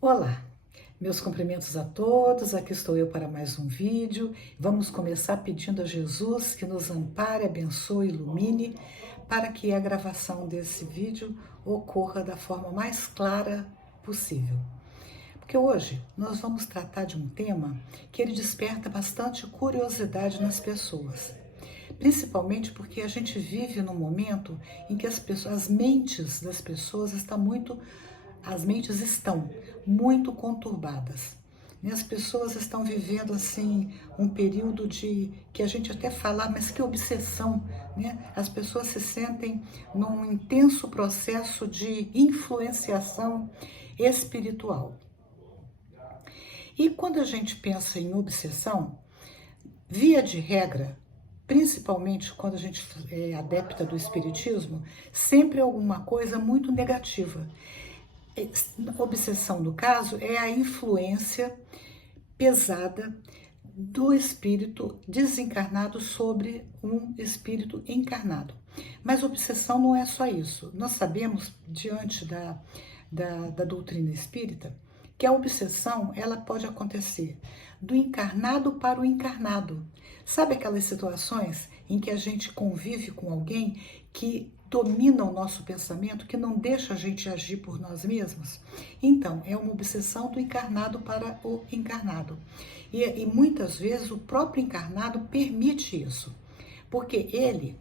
Olá, meus cumprimentos a todos, aqui estou eu para mais um vídeo. Vamos começar pedindo a Jesus que nos ampare, abençoe, ilumine, para que a gravação desse vídeo ocorra da forma mais clara possível. Porque hoje nós vamos tratar de um tema que ele desperta bastante curiosidade nas pessoas. Principalmente porque a gente vive num momento em que as mentes das pessoas as mentes estão muito conturbadas. As pessoas estão vivendo assim um período de que a gente até fala, mas que obsessão, né? As pessoas se sentem num intenso processo de influenciação espiritual. E quando a gente pensa em obsessão, via de regra, principalmente quando a gente é adepta do espiritismo, sempre é alguma coisa muito negativa. Obsessão, no caso, é a influência pesada do espírito desencarnado sobre um espírito encarnado. Mas obsessão não é só isso. Nós sabemos, diante da doutrina espírita, que a obsessão ela pode acontecer do encarnado para o encarnado. Sabe aquelas situações em que a gente convive com alguém que domina o nosso pensamento, que não deixa a gente agir por nós mesmos? Então, é uma obsessão do encarnado para o encarnado. E muitas vezes o próprio encarnado permite isso, porque ele,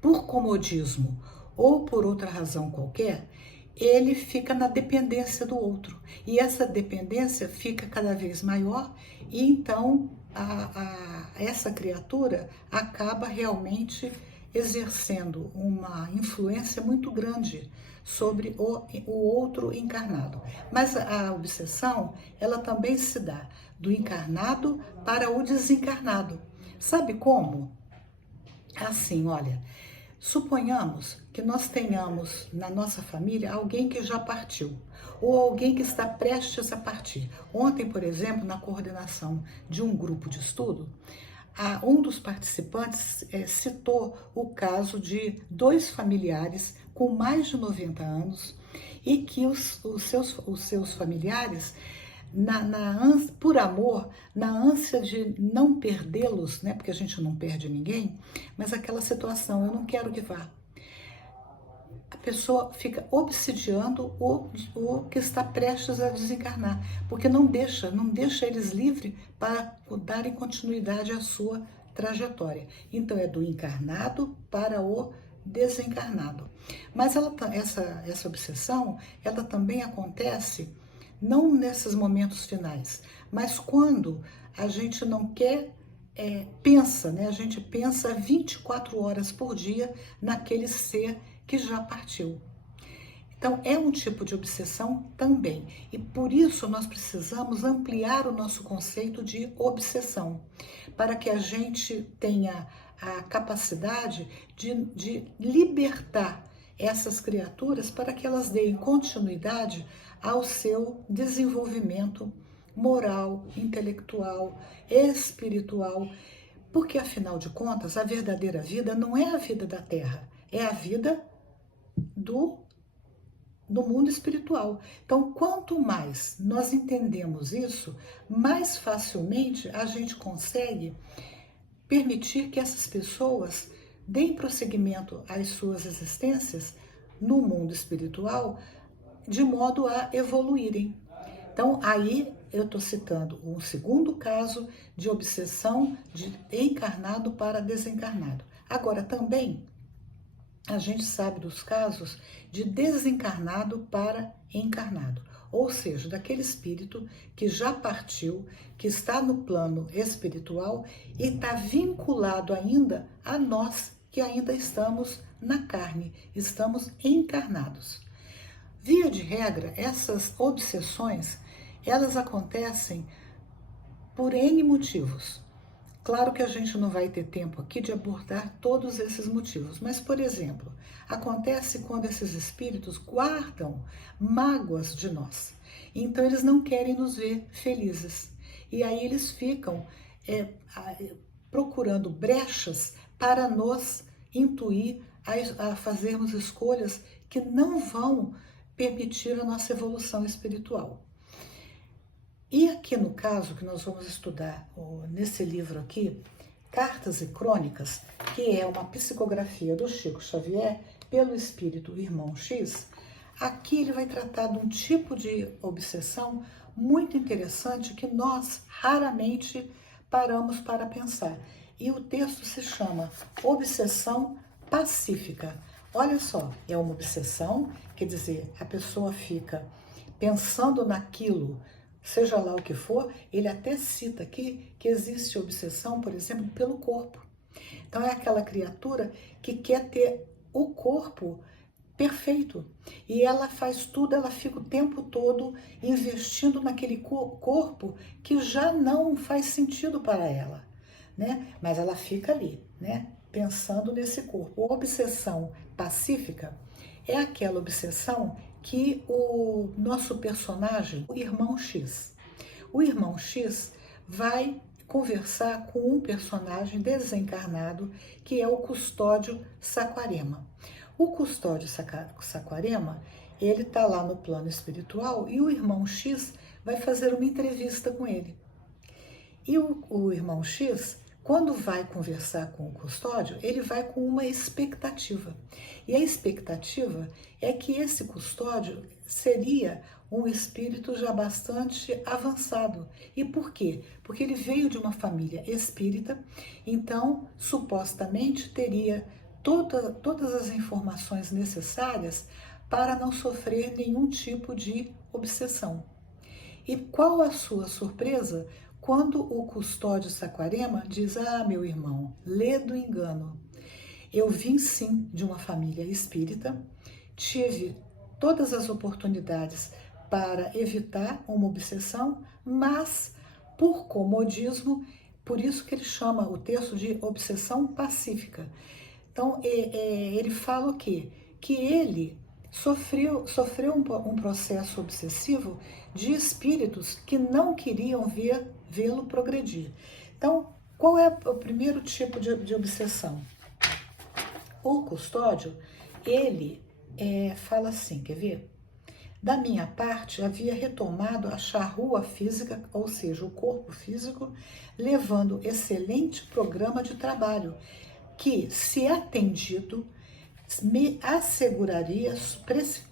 por comodismo ou por outra razão qualquer, ele fica na dependência do outro. E essa dependência fica cada vez maior e então essa criatura acaba realmente exercendo uma influência muito grande sobre o outro encarnado. Mas a obsessão, ela também se dá do encarnado para o desencarnado. Sabe como? Assim, olha, suponhamos que nós tenhamos na nossa família alguém que já partiu ou alguém que está prestes a partir. Ontem, por exemplo, na coordenação de um grupo de estudo, um dos participantes citou o caso de dois familiares com mais de 90 anos e que os seus familiares, por amor, na ânsia de não perdê-los, né, porque a gente não perde ninguém, mas aquela situação, eu não quero que vá. A pessoa fica obsidiando o que está prestes a desencarnar, porque não deixa eles livres para darem continuidade à sua trajetória. Então é do encarnado para o desencarnado. Mas essa obsessão, ela também acontece não nesses momentos finais, mas quando a gente não quer pensa, né? A gente pensa 24 horas por dia naquele ser que já partiu. Então, é um tipo de obsessão também. E por isso nós precisamos ampliar o nosso conceito de obsessão, para que a gente tenha a capacidade de libertar essas criaturas para que elas deem continuidade ao seu desenvolvimento moral, intelectual, espiritual, porque afinal de contas, a verdadeira vida não é a vida da Terra, é a vida do mundo espiritual. Então, quanto mais nós entendemos isso, mais facilmente a gente consegue permitir que essas pessoas deem prosseguimento às suas existências no mundo espiritual de modo a evoluírem. Então, aí eu estou citando um segundo caso de obsessão de encarnado para desencarnado. Agora, também a gente sabe dos casos de desencarnado para encarnado, ou seja, daquele espírito que já partiu, que está no plano espiritual e está vinculado ainda a nós que ainda estamos na carne, estamos encarnados. Via de regra, essas obsessões, elas acontecem por N motivos. Claro que a gente não vai ter tempo aqui de abordar todos esses motivos, mas, por exemplo, acontece quando esses espíritos guardam mágoas de nós. Então, eles não querem nos ver felizes. E aí eles ficam procurando brechas para nos intuir a fazermos escolhas que não vão permitir a nossa evolução espiritual. E aqui no caso que nós vamos estudar nesse livro aqui, Cartas e Crônicas, que é uma psicografia do Chico Xavier pelo espírito Irmão X, aqui ele vai tratar de um tipo de obsessão muito interessante que nós raramente paramos para pensar. E o texto se chama Obsessão Pacífica. Olha só, é uma obsessão, quer dizer, a pessoa fica pensando naquilo, seja lá o que for. Ele até cita aqui que existe obsessão, por exemplo, pelo corpo. Então é aquela criatura que quer ter o corpo perfeito. E ela faz tudo, ela fica o tempo todo investindo naquele corpo que já não faz sentido para ela, né? Mas ela fica ali, né? Pensando nesse corpo. A obsessão pacífica é aquela obsessão que o nosso personagem, o Irmão X. O Irmão X vai conversar com um personagem desencarnado que é o Custódio Saquarema. O Custódio Saquarema, ele está lá no plano espiritual e o Irmão X vai fazer uma entrevista com ele. E o Irmão X, quando vai conversar com o Custódio, ele vai com uma expectativa. E a expectativa é que esse Custódio seria um espírito já bastante avançado. E por quê? Porque ele veio de uma família espírita, então supostamente teria todas as informações necessárias para não sofrer nenhum tipo de obsessão. E qual a sua surpresa quando o Custódio Saquarema diz: ah, meu irmão, lê do engano. Eu vim sim de uma família espírita, tive todas as oportunidades para evitar uma obsessão, mas por comodismo, por isso que ele chama o texto de obsessão pacífica. Então, ele fala o quê? Que ele sofreu um processo obsessivo de espíritos que não queriam vê-lo progredir. Então, qual é o primeiro tipo de obsessão? O Custódio, ele fala assim, quer ver? Da minha parte, havia retomado a charrua física, ou seja, o corpo físico, levando excelente programa de trabalho, que, se atendido, me asseguraria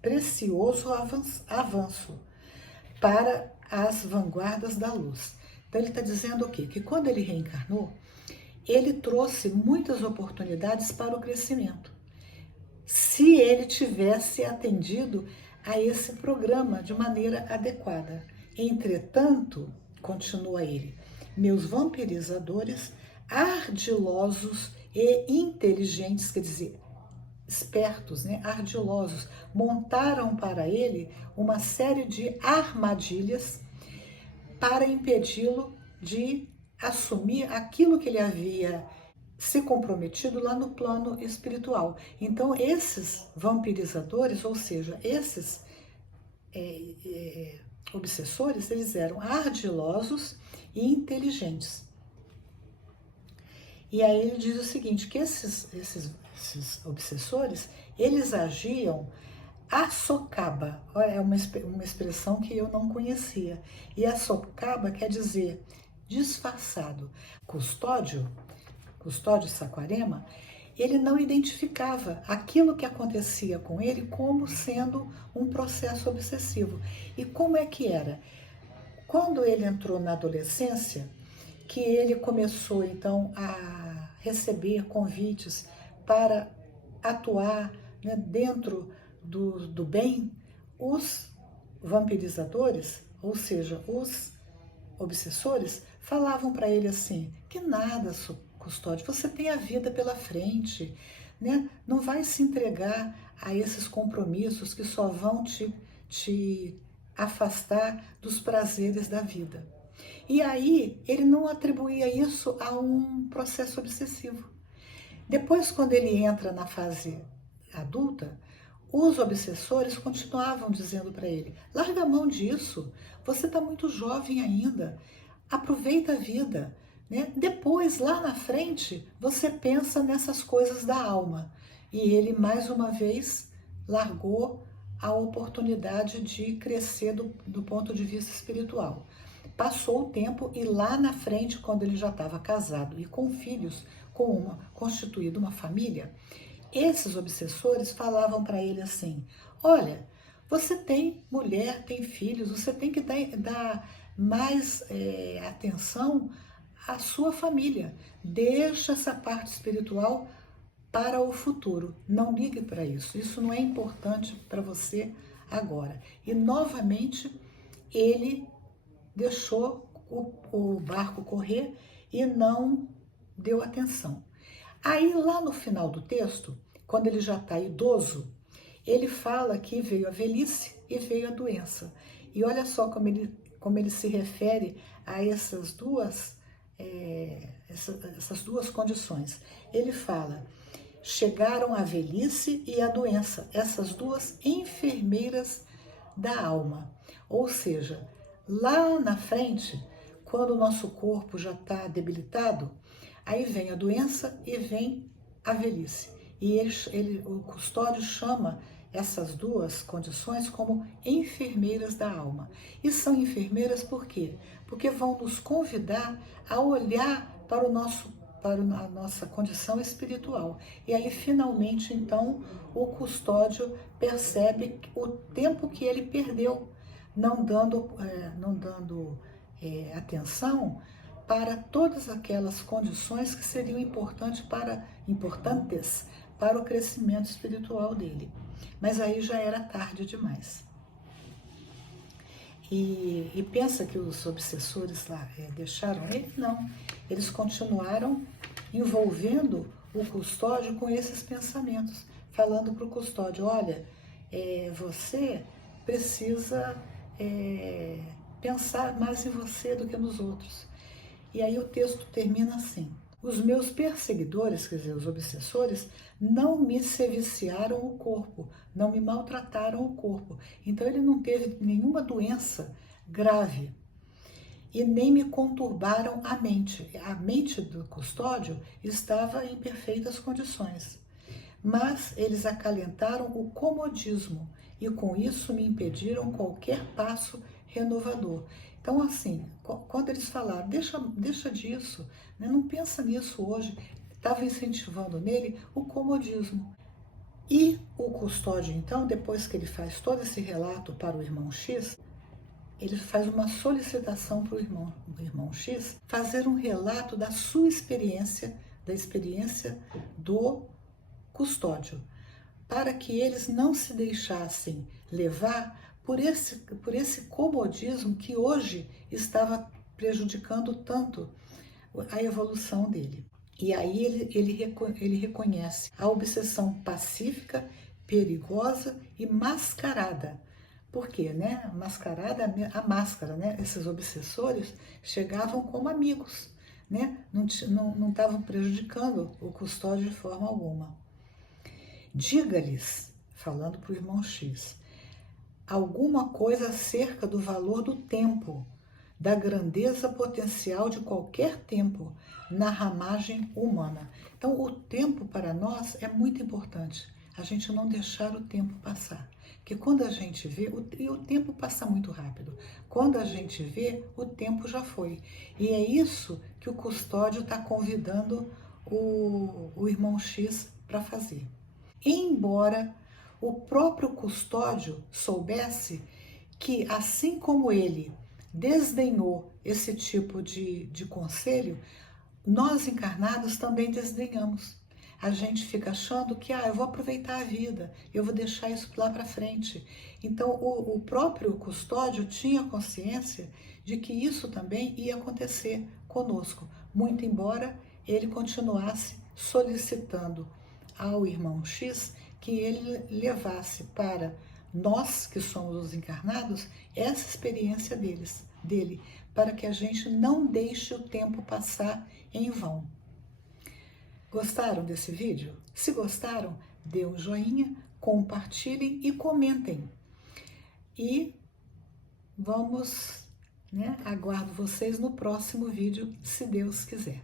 precioso avanço para as vanguardas da luz. Então ele está dizendo o quê? Que quando ele reencarnou, ele trouxe muitas oportunidades para o crescimento. Se ele tivesse atendido a esse programa de maneira adequada. Entretanto, continua ele, meus vampirizadores, ardilosos e inteligentes, quer dizer, espertos, né, ardilosos, montaram para ele uma série de armadilhas para impedi-lo de assumir aquilo que ele havia se comprometido lá no plano espiritual. Então, esses vampirizadores, ou seja, esses obsessores, eles eram ardilosos e inteligentes. E aí ele diz o seguinte, que esses obsessores, eles agiam a socaba. Olha, é uma expressão que eu não conhecia. E a socaba quer dizer disfarçado. Custódio Saquarema, ele não identificava aquilo que acontecia com ele como sendo um processo obsessivo. E como é que era? Quando ele entrou na adolescência, que ele começou então a receber convites para atuar, né, dentro do bem, os vampirizadores, ou seja, os obsessores, falavam para ele assim, que nada, Custódio, você tem a vida pela frente, né? Não vai se entregar a esses compromissos que só vão te afastar dos prazeres da vida. E aí ele não atribuía isso a um processo obsessivo. Depois, quando ele entra na fase adulta, os obsessores continuavam dizendo para ele, larga a mão disso, você está muito jovem ainda, aproveita a vida, né? Depois, lá na frente, você pensa nessas coisas da alma. E ele, mais uma vez, largou a oportunidade de crescer do ponto de vista espiritual. Passou o tempo e lá na frente, quando ele já estava casado e com filhos, constituído uma família, esses obsessores falavam para ele assim: olha, você tem mulher, tem filhos, você tem que dar mais atenção à sua família. Deixa essa parte espiritual para o futuro. Não ligue para isso. Isso não é importante para você agora. E novamente ele deixou o barco correr e não deu atenção. Aí lá no final do texto, quando ele já está idoso, ele fala que veio a velhice e veio a doença. E olha só como ele se refere a essas duas condições. Ele fala: chegaram a velhice e a doença, essas duas enfermeiras da alma. Ou seja, lá na frente, quando o nosso corpo já está debilitado, aí vem a doença e vem a velhice. E o Custódio chama essas duas condições como enfermeiras da alma. E são enfermeiras por quê? Porque vão nos convidar a olhar para a nossa condição espiritual. E aí, finalmente, então, o Custódio percebe o tempo que ele perdeu, não dando atenção para todas aquelas condições que seriam importantes para o crescimento espiritual dele. Mas aí já era tarde demais. E pensa que os obsessores lá deixaram ele? Não. Eles continuaram envolvendo o Custódio com esses pensamentos, falando para o Custódio: olha, você precisa pensar mais em você do que nos outros. E aí o texto termina assim: os meus perseguidores, quer dizer, os obsessores, não me seviciaram o corpo, não me maltrataram o corpo. Então ele não teve nenhuma doença grave e nem me conturbaram a mente. A mente do Custódio estava em perfeitas condições. Mas eles acalentaram o comodismo e com isso me impediram qualquer passo renovador. Então, assim, quando eles falaram, deixa disso, né? Não pensa nisso hoje, estava incentivando nele o comodismo. E o Custódio, então, depois que ele faz todo esse relato para o irmão X, ele faz uma solicitação para o irmão X fazer um relato da sua experiência, da experiência do Custódio, para que eles não se deixassem levar por esse comodismo que hoje estava prejudicando tanto a evolução dele. E aí ele reconhece a obsessão pacífica, perigosa e mascarada. Por quê, né? Mascarada, a máscara, né? Esses obsessores chegavam como amigos, né? Não estavam prejudicando o Custódio de forma alguma. Diga-lhes, falando para o irmão X, alguma coisa acerca do valor do tempo, da grandeza potencial de qualquer tempo na ramagem humana. Então, o tempo para nós é muito importante, a gente não deixar o tempo passar. Porque quando a gente vê, e o tempo passa muito rápido, quando a gente vê, o tempo já foi. E é isso que o Custódio está convidando o irmão X para fazer. Embora o próprio Custódio soubesse que, assim como ele desdenhou esse tipo de conselho, nós encarnados também desdenhamos. A gente fica achando que eu vou aproveitar a vida, eu vou deixar isso lá para frente. Então o próprio Custódio tinha consciência de que isso também ia acontecer conosco, muito embora ele continuasse solicitando ao irmão X que ele levasse para nós, que somos os encarnados, essa experiência dele, para que a gente não deixe o tempo passar em vão. Gostaram desse vídeo? Se gostaram, dê um joinha, compartilhem e comentem. E vamos, aguardo vocês no próximo vídeo, se Deus quiser.